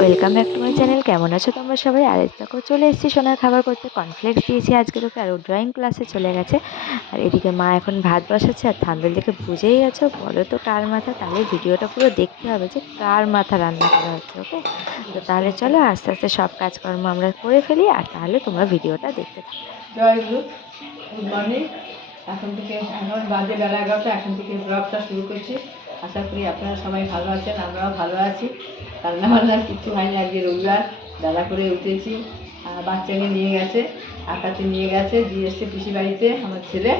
Welcome back to my channel কেমন আছো তোমরা সবাই? আর দেখো, চলে এসেছি সোনার খাবার করতে। কনফ্লেক্স দিয়েছি আজকে তোকে আর ও ড্রয়িং ক্লাসে চলে গেছে। আর এদিকে মা এখন ভাত বসাচ্ছে, আর থাম্বেল দেখে বুঝেই গেছো। বলো তো কার মাথা? তাহলে ভিডিওটা পুরো দেখতে হবে যে কার মাথা রান্না করা হচ্ছে ওকে তো তাহলে চলো, আস্তে আস্তে সব কাজকর্ম আমরা করে ফেলি, আর তাহলে তোমরা ভিডিওটা দেখতে থাকো। জয় গুরু গুড মর্নিং এখন থেকে এখন বাজে বেলা এগারোটা, এখন থেকে ব্লগটা শুরু করছি। আশা করি আপনারা সবাই ভালো আছেন, আমরাও ভালো আছি। রান্না বান্নার কিচ্ছু হয়নি আজকে রবিবার, বেলা করে উঠেছি। বাচ্চাকে নিয়ে গেছে আকাশে নিয়ে গেছে, দিয়ে এসছে পিসি বাড়িতে। আমার ছেলে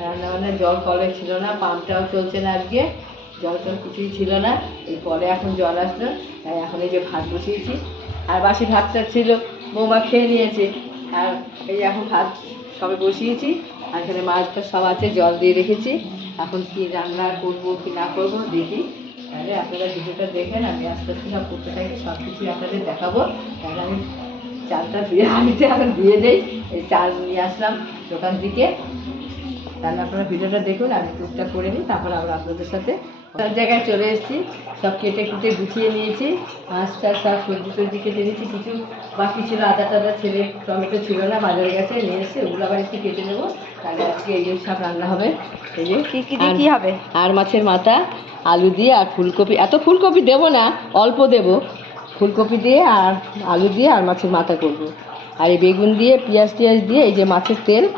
রান্না বান্নার জল কলে ছিল না পাম্পটাও চলছে না আজকে। জল টল কিছুই ছিল না এই পরে এখন জল আসলো। তাই এখন এই যে ভাত বসিয়েছি। আর বাসি ভাতটা ছিল, বৌমা খেয়ে নিয়েছে। আর এই এখন ভাত সবে বসিয়েছি, আর এখানে মাছটা সব আছে, জল দিয়ে রেখেছি। এখন কি রান্না করব, কি না করব, দেখি। তাহলে আপনারা ভিডিওটা দেখেন, আমি আস্তে আস্তে সব করতে থাকি সব কিছুই আপনাদের দেখাবো। তাহলে আমি চালটা ধুয়ে আনিতে এখন দিয়ে দেই, এই চাল নিয়ে আসলাম দোকান থেকে। তাহলে আপনারা ভিডিওটা দেখুন আমি টুকটাক করে নিই তারপর আবার আপনাদের সাথে সব জায়গায় চলে এসেছি। সব কেটে কুটে গুছিয়ে নিয়েছি। মাছটা সব সবজি টবজি কেটে নিয়েছি কিছু বাকি ছিল আদা টাদা ছেলে টমেটো ছিল না বাজারে গেছে নিয়ে এসে ওগুলো আবার একটু কেটে নেব। তাহলে আজকে এই সব রান্না হবে। এই যে কি কি আর- হবে? আর মাছের মাথা আলু দিয়ে আর ফুলকপি। এত ফুলকপি দেবো না অল্প দেবো। ফুলকপি দিয়ে আর আলু দিয়ে আর মাছের মাথা করব। আর এই বেগুন দিয়ে পেঁয়াজ টিয়াজ দিয়ে এই যে মাছের তেল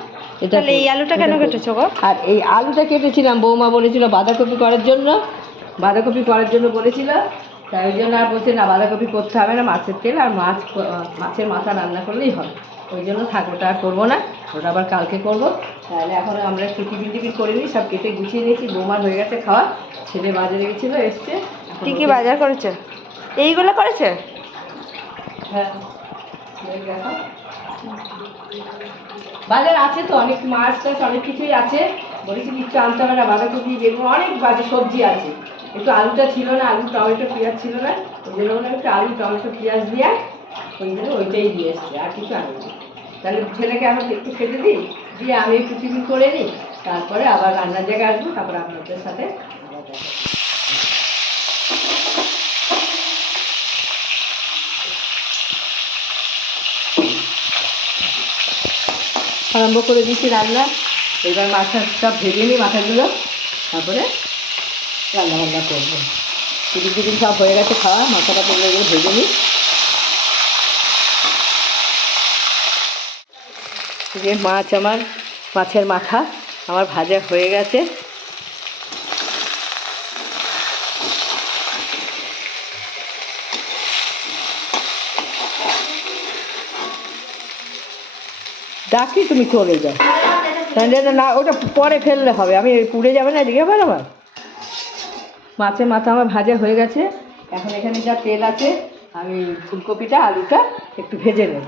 এটা তাহলে এই আলুটা কেন কেটেছো গো? আর এই আলুটা কেটেছিলাম বৌমা বলেছিল বাঁধাকপি করার জন্য। বাঁধাকপি করার জন্য বলেছিল। তাই ওই জন্য আর বলছে না বাঁধাকপি করতে হবে না মাছের তেল আর মাছ মাছের মাথা রান্না করলেই হবে। ওই জন্য থাক ওটা আর করব না ওটা আবার কালকে করব। তাহলে এখন আমরা একটু টিফিন টিফিন করে নিই সব কেটে গুছিয়ে নিয়েছি বৌমার হয়ে গেছে খাওয়া ছেলে বাজারে গেছিল এসছে। কি কি বাজার করেছে? এইগুলো করেছে? হ্যাঁ। বাজার আছে তো, অনেক মাছ টাছ, অনেক কিছুই আছে। বলেছি কিচ্ছু আনতে হবে না, বাঁধাকপি, বেগুন, অনেক বাজে সবজি আছে। একটু আলুটা ছিল না আলু টমেটো পেঁয়াজ ছিল না ওই জন্য বললাম একটু আলু, টমেটো, পেঁয়াজ দিয়ে ওই জন্য ওইটাই দিয়ে এসছে, আর কিছু আনিনি তাহলে ছেলেকে আমি একটু খেতে দিই, দিয়ে আমি একটু টিফিন করে নিই, তারপরে আবার রান্নার জায়গায় আসব, তারপর আপনাদের সাথে আবার দেখা আরম্ভ করে দিয়েছি রান্না। এবার মাথা সব ভেজে নিই, মাথাগুলো। তারপরে রান্না বান্না করব। দুদিন টিফিন সব হয়ে গেছে খাওয়া, মাথাটা পড়লে এগুলো ভেজে নিই। যে মাছ আমার, মাছের মাথা আমার ভাজা হয়ে গেছে। ডাকি, তুমি চলে যাও। না, ওটা পরে ফেললে হবে। আমি পুড়ে যাবে না, এদিকে আবার আমার মাছের মাথা আমার ভাজা হয়ে গেছে। এখন এখানে যা তেল আছে, আমি ফুলকপিটা, আলুটা একটু ভেজে নেব।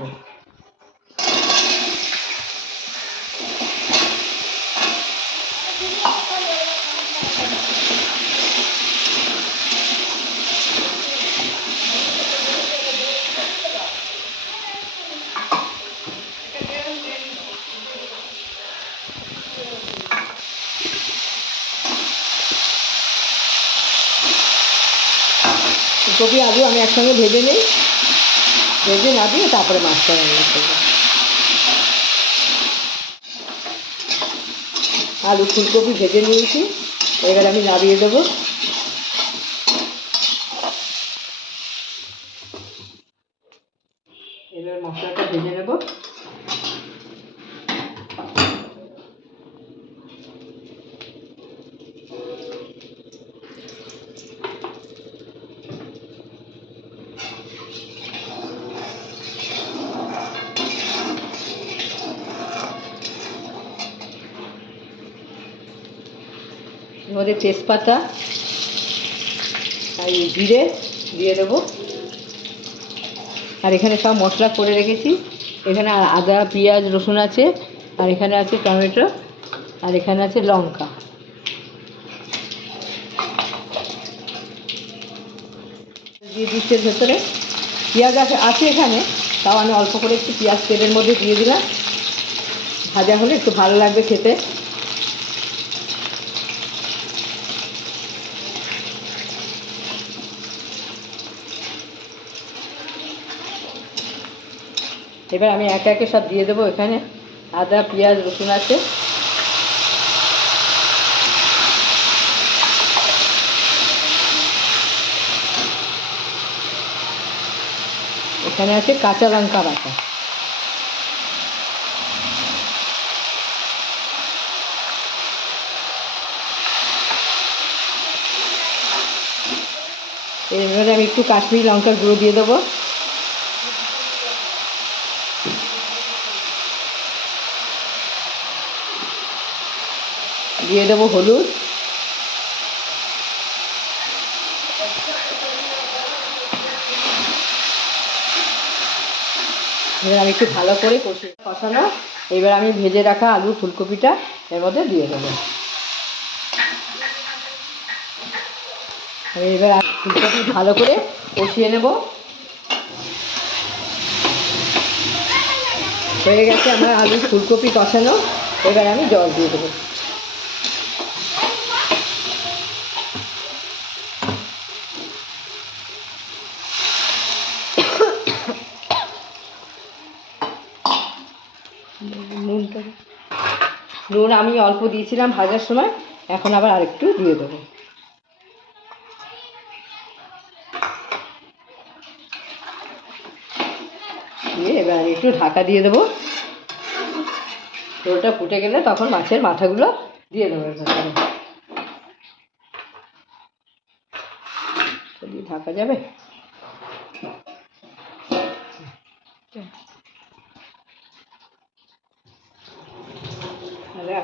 ফুলকপি আলু আমি একসঙ্গে ভেজে নিই। ভেজে না দিয়ে তারপরে মাছটা রান্না করব। আলু ফুলকপি ভেজে নিয়েছি। এবার আমি নামিয়ে দেবো এবার মশলাটা ভেজে নেব এর মধ্যে তেজপাতা আর জিরে দিয়ে দেবো। আর এখানে সব মশলা করে রেখেছি। এখানে আদা, পেঁয়াজ, রসুন আছে, আর এখানে আছে টমেটো, আর এখানে আছে লঙ্কা। দিয়ে দিচ্ছে ভেতরে। পেঁয়াজ আছে আছে এখানে, তাও আমি অল্প করে একটু পেঁয়াজ তেলের মধ্যে দিয়ে দিলাম। ভাজা হলে একটু ভালো লাগবে খেতে। এবার আমি একে একে সব দিয়ে দেবো এখানে। আদা, পেঁয়াজ, রসুন আছে। এখানে আছে কাঁচা লঙ্কা বাটা। এবারে আমি একটু কাশ্মীরি লঙ্কার গুঁড়ো দিয়ে দেবো। দিয়ে দেবো হলুদ। এবার আমি একটু ভালো করে কষি কষানো। এবার আমি ভেজে রাখা আলু ফুলকপিটা এর মধ্যে দিয়ে দেবো। এবার ফুলকপি ভালো করে কষিয়ে নেব। হয়ে গেছে আমার আলু ফুলকপি কষানো। এবার আমি জল দিয়ে দেবো। নুনটা নুন আমি অল্প দিয়েছিলাম ভাজার সময়, এখন আবার আরেকটু দিয়ে দেবো। দিয়ে এবার একটু ঢাকা দিয়ে দেবো। ঝোলটা ফুটে গেলে তখন মাছের মাথাগুলো দিয়ে দেবো ঢাকা যাবে?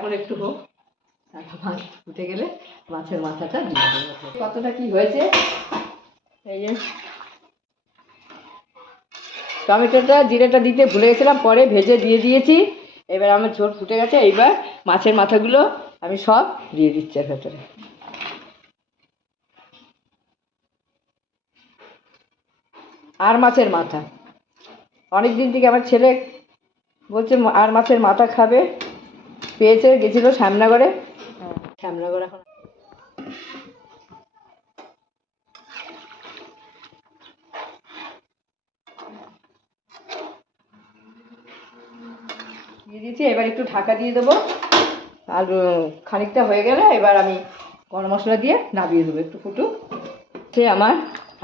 এখন একটু হোক। তারপর মাছ ফুটে গেলে মাছের মাথাটা কতটা কি হয়েছে? এই যে। টমেটোটা জিরেটা দিতে ভুলে গেছিলাম, পরে ভেজে দিয়ে দিয়েছি। এবার আমার ঝোল ফুটে গেছে, এইবার মাছের মাথাগুলো আমি সব দিয়ে দিচ্ছি ভেতরে। আর মাছের মাথা। অনেক দিন থেকে আমার ছেলে বলছে আর মাছের মাথা খাবে? পেয়েছে, গেছিল শ্যামনগরে। শ্যামনগর এখন দিয়ে দিয়েছি এবার একটু ঢাকা দিয়ে দেবো। আর খানিকটা হয়ে গেলে এবার আমি গরম মশলা দিয়ে নামিয়ে দেবো একটু ফুটু। সে আমার,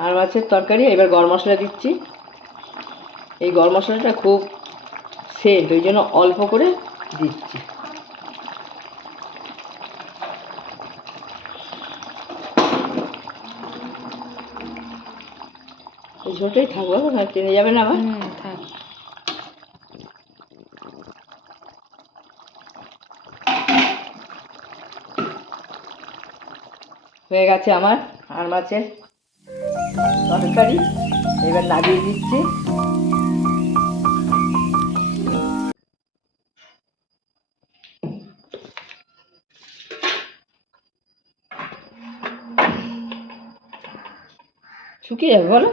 আর মাছের তরকারি, এবার গরম মশলা দিচ্ছি। এই গরম মশলাটা খুব সেন্ট, ওই জন্য অল্প করে দিচ্ছি। এই ঝোলটাই থাকব না টেনে যাবে না আমার। থাক। হয়ে গেছে আমার আর মাছের তরকারি। এবার লাগিয়ে দিচ্ছি। শুকিয়ে যাবে বলো।